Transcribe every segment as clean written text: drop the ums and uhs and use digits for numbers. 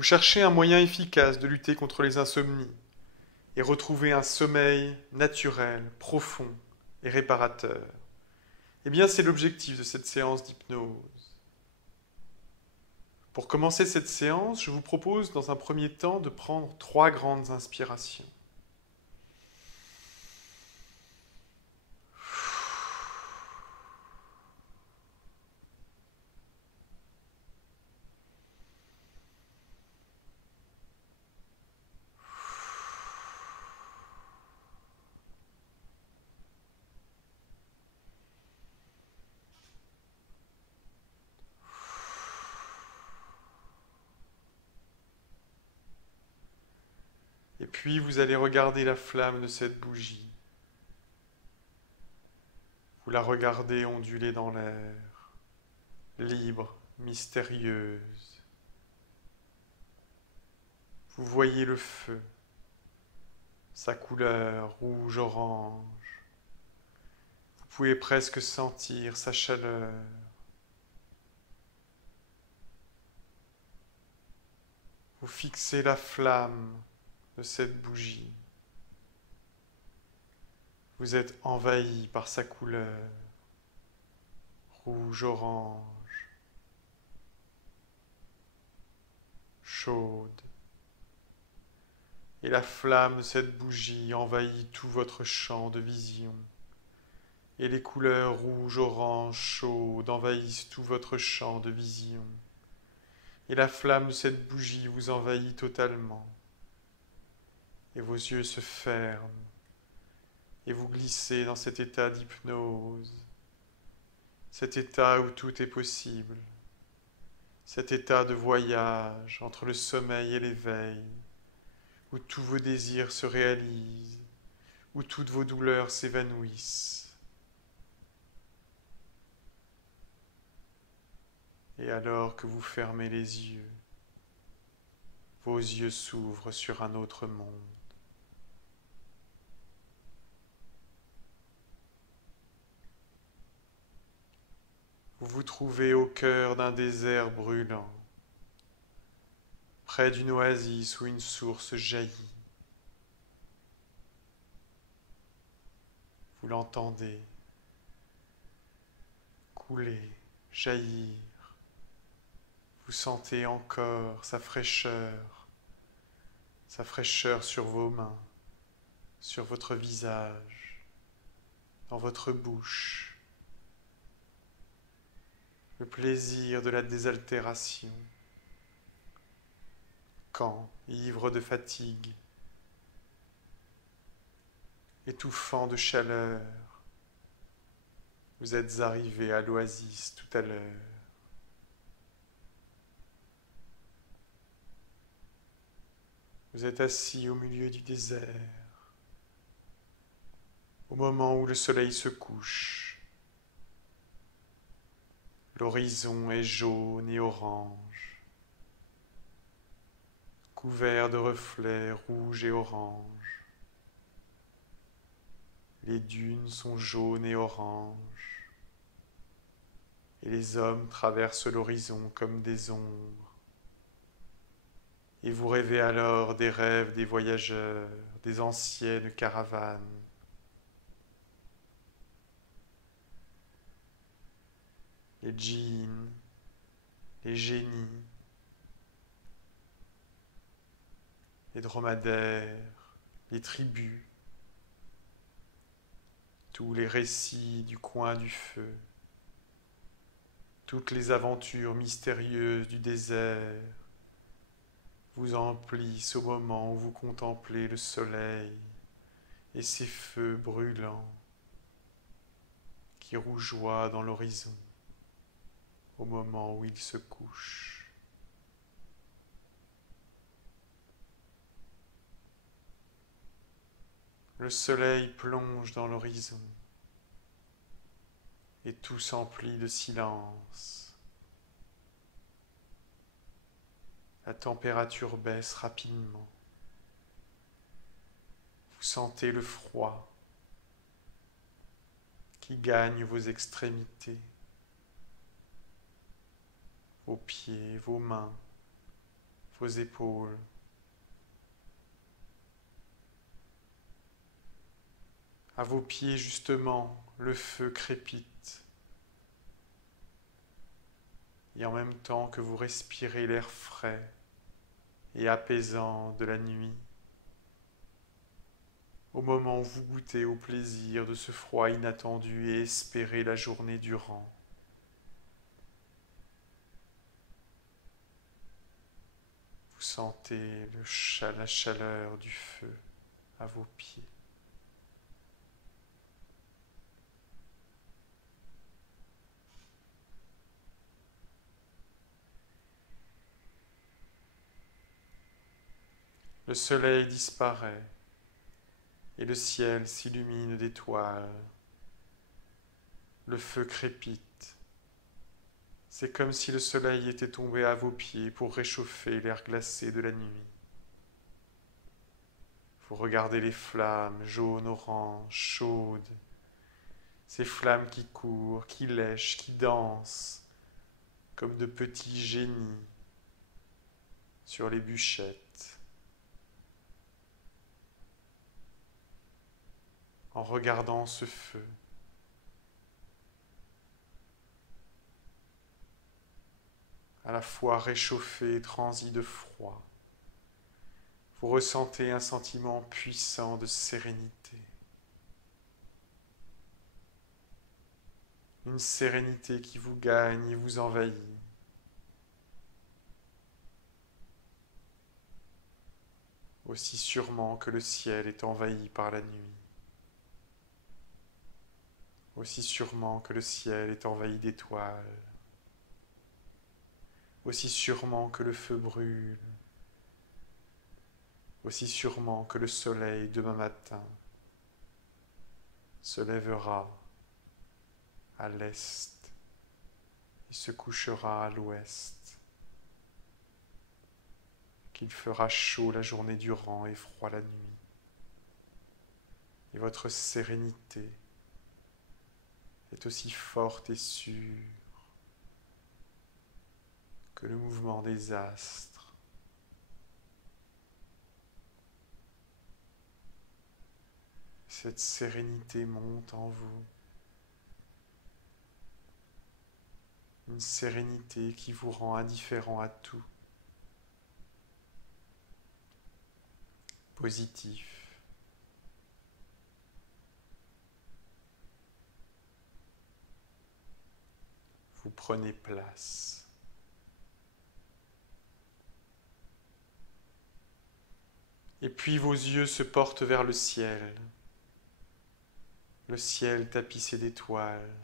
Vous cherchez un moyen efficace de lutter contre les insomnies et retrouver un sommeil naturel, profond et réparateur. Eh bien, c'est l'objectif de cette séance d'hypnose. Pour commencer cette séance, je vous propose dans un premier temps de prendre 3 grandes inspirations. Et puis vous allez regarder la flamme de cette bougie. Vous la regardez onduler dans l'air, libre, mystérieuse. Vous voyez le feu, sa couleur rouge-orange. Vous pouvez presque sentir sa chaleur. Vous fixez la flamme de cette bougie. Vous êtes envahi par sa couleur, rouge-orange, chaude. Et la flamme de cette bougie envahit tout votre champ de vision. Et les couleurs rouge, orange, chaudes envahissent tout votre champ de vision. Et la flamme de cette bougie vous envahit totalement. Et vos yeux se ferment. Et vous glissez dans cet état d'hypnose. Cet état où tout est possible. Cet état de voyage entre le sommeil et l'éveil. Où tous vos désirs se réalisent. Où toutes vos douleurs s'évanouissent. Et alors que vous fermez les yeux, vos yeux s'ouvrent sur un autre monde. Vous vous trouvez au cœur d'un désert brûlant, près d'une oasis où une source jaillit. Vous l'entendez couler, jaillir. Vous sentez encore sa fraîcheur sur vos mains, sur votre visage, dans votre bouche. Le plaisir de la désaltération. Quand, ivre de fatigue, étouffant de chaleur, vous êtes arrivé à l'oasis tout à l'heure. Vous êtes assis au milieu du désert, au moment où le soleil se couche. L'horizon est jaune et orange, couvert de reflets rouges et oranges. Les dunes sont jaunes et oranges, et les hommes traversent l'horizon comme des ombres. Et vous rêvez alors des rêves des voyageurs, des anciennes caravanes. Les djinns, les génies, les dromadaires, les tribus, tous les récits du coin du feu, toutes les aventures mystérieuses du désert vous emplissent au moment où vous contemplez le soleil et ses feux brûlants qui rougeoient dans l'horizon au moment où il se couche. Le soleil plonge dans l'horizon et tout s'emplit de silence. La température baisse rapidement. Vous sentez le froid qui gagne vos extrémités, vos pieds, vos mains, vos épaules. À vos pieds, justement, le feu crépite. Et en même temps que vous respirez l'air frais et apaisant de la nuit, au moment où vous goûtez au plaisir de ce froid inattendu et espérez la journée durant, vous sentez la chaleur du feu à vos pieds. Le soleil disparaît et le ciel s'illumine d'étoiles. Le feu crépite. C'est comme si le soleil était tombé à vos pieds pour réchauffer l'air glacé de la nuit. Vous regardez les flammes jaunes, oranges, chaudes, ces flammes qui courent, qui lèchent, qui dansent, comme de petits génies sur les bûchettes. En regardant ce feu, à la fois réchauffé et transi de froid, vous ressentez un sentiment puissant de sérénité. Une sérénité qui vous gagne et vous envahit. Aussi sûrement que le ciel est envahi par la nuit. Aussi sûrement que le ciel est envahi d'étoiles. Aussi sûrement que le feu brûle. Aussi sûrement que le soleil demain matin se lèvera à l'est et se couchera à l'ouest, qu'il fera chaud la journée durant et froid la nuit. Et votre sérénité est aussi forte et sûre que le mouvement des astres. Cette sérénité monte en vous, une sérénité qui vous rend indifférent à tout, positif. Vous prenez place. Et puis vos yeux se portent vers le ciel tapissé d'étoiles,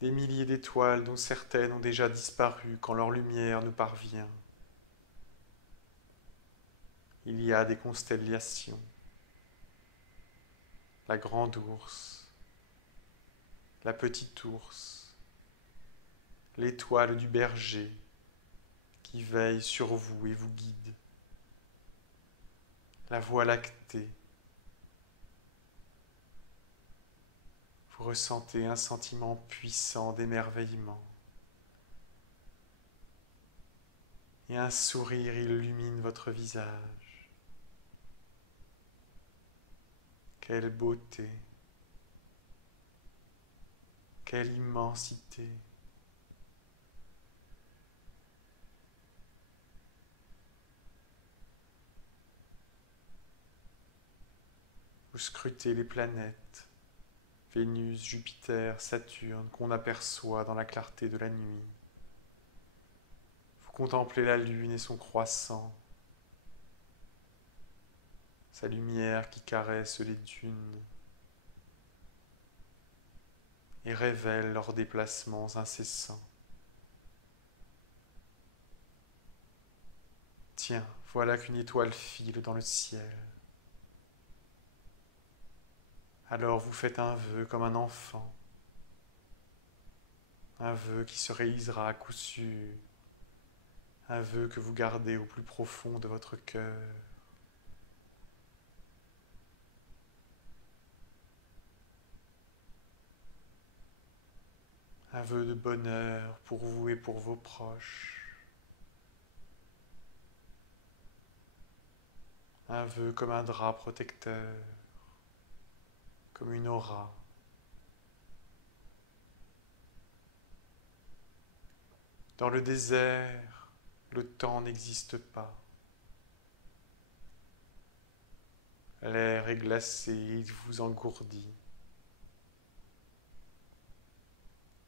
des milliers d'étoiles dont certaines ont déjà disparu quand leur lumière nous parvient. Il y a des constellations, la grande ours, la petite ours, l'étoile du berger qui veille sur vous et vous guide, la voie lactée. Vous ressentez un sentiment puissant d'émerveillement. Et un sourire illumine votre visage. Quelle beauté, quelle immensité. Vous scrutez les planètes, Vénus, Jupiter, Saturne, qu'on aperçoit dans la clarté de la nuit. Vous contemplez la lune et son croissant, sa lumière qui caresse les dunes et révèle leurs déplacements incessants. Tiens, voilà qu'une étoile file dans le ciel. Alors vous faites un vœu comme un enfant, un vœu qui se réalisera à coup sûr, un vœu que vous gardez au plus profond de votre cœur. Un vœu de bonheur pour vous et pour vos proches. un vœu comme un drap protecteur, comme une aura. Dans le désert, le temps n'existe pas. L'air est glacé, il vous engourdit.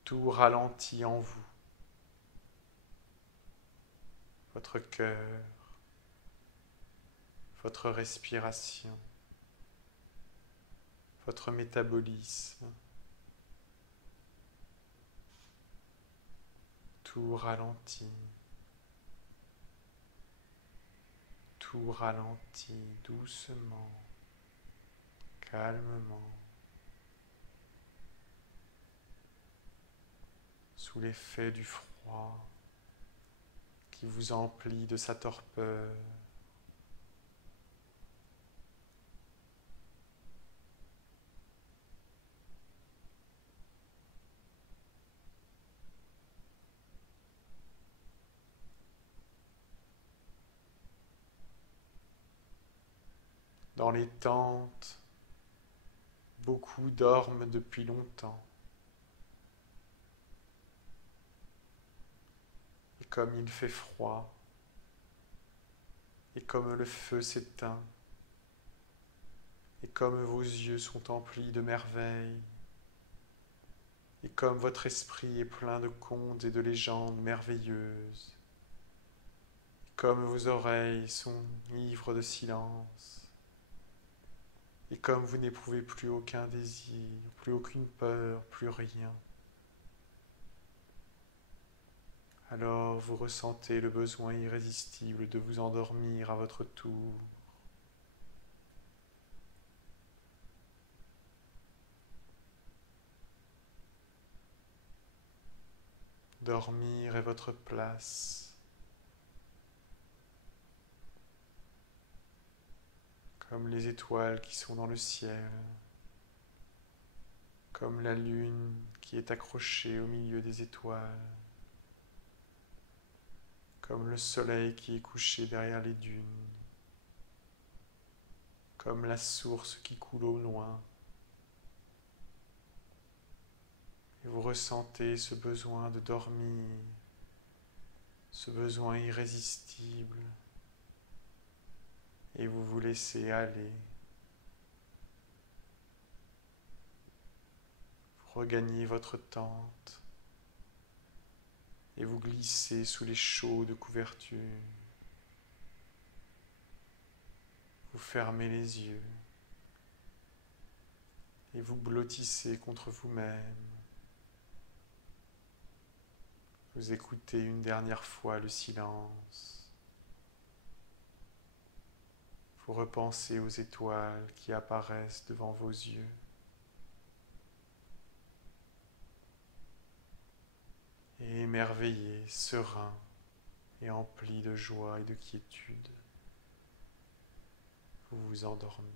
Tout ralentit en vous. Votre cœur, votre respiration, votre métabolisme. Tout ralentit. Tout ralentit doucement, calmement, sous l'effet du froid qui vous emplit de sa torpeur. Dans les tentes, beaucoup dorment depuis longtemps. Et comme il fait froid, et comme le feu s'éteint, et comme vos yeux sont emplis de merveilles, et comme votre esprit est plein de contes et de légendes merveilleuses, et comme vos oreilles sont ivres de silence, et comme vous n'éprouvez plus aucun désir, plus aucune peur, plus rien, alors vous ressentez le besoin irrésistible de vous endormir à votre tour. Dormir est votre place, comme les étoiles qui sont dans le ciel, comme la lune qui est accrochée au milieu des étoiles, comme le soleil qui est couché derrière les dunes, comme la source qui coule au loin. Et vous ressentez ce besoin de dormir, ce besoin irrésistible, et vous vous laissez aller. Vous regagnez votre tente et vous glissez sous les chaudes couvertures. Vous fermez les yeux et vous blottissez contre vous-même. Vous écoutez une dernière fois le silence. Vous repensez aux étoiles qui apparaissent devant vos yeux. Et émerveillé, serein et empli de joie et de quiétude, vous vous endormez.